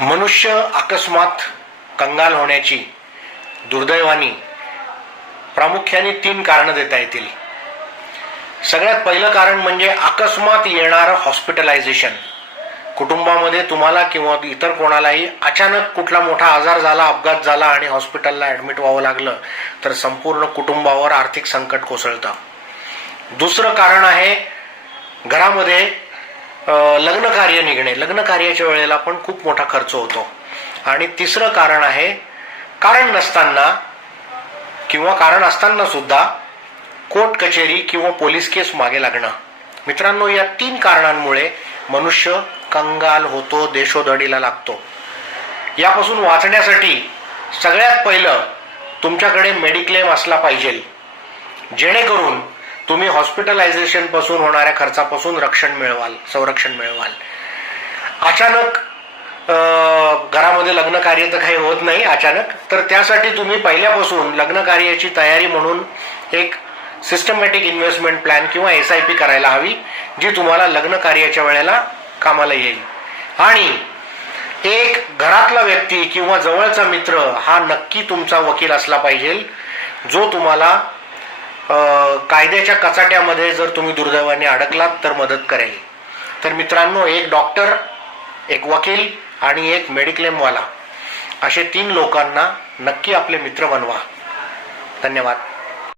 मनुष्य अकस्मात कंगाल होण्याची दुर्दैवानी प्रामुख्याने 3 कारणं देता येतील. सगळ्यात पहिलं कारण म्हणजे अकस्मात येणारं हॉस्पिटलायझेशन. कुटुंबामध्ये तुम्हाला किंवा इतर कोणालाही अचानक कुठला मोठा आजार झाला, अपघात झाला आणि हॉस्पिटलला ॲडमिट व्हावं लागलं तर संपूर्ण कुटुंबावर आर्थिक संकट कोसळतं. दुसरं कारण आहे घरामध्ये लग्न कार्य निघणे. लग्न कार्याच्या वेळेला पण खूप मोठा खर्च होतो. आणि तिसरं कारण आहे कारण नसताना किंवा कारण असताना सुद्धा कोर्ट कचेरी किंवा पोलीस केस मागे लागणं. मित्रांनो, या 3 कारणांमुळे मनुष्य कंगाल होतो, देशोधडीला लागतो. यापासून वाचण्यासाठी सगळ्यात पहिलं तुमच्याकडे मेडिक्लेम असला पाहिजे, जेणेकरून तुम्ही हॉस्पिटलायझेशन पासून होणाऱ्या खर्चापासून संरक्षण मिळवाल. अचानक घरामध्ये लग्न कार्य तर काही होत नाही अचानक, तर त्यासाठी तुम्ही पहिल्यापासून लग्न कार्याची तयारी म्हणून एक सिस्टमॅटिक इन्व्हेस्टमेंट प्लॅन किंवा SIP करायला हवी, जी तुम्हाला लग्न कार्याच्या वेळेला कामाला येईल. आणि एक घरातला व्यक्ती किंवा जवळचा मित्र हा नक्की तुमचा वकील असला पाहिजे, जो तुम्हाला कायद्याच्या कचाट्यामध्ये जर तुम्ही दुर्दैवाने अडकलात तर मदत करेल. तर मित्रांनो, एक डॉक्टर, एक वकील आणि एक मेडिक्लेमवाला असे 3 लोकांना नक्की आपले मित्र बनवा. धन्यवाद.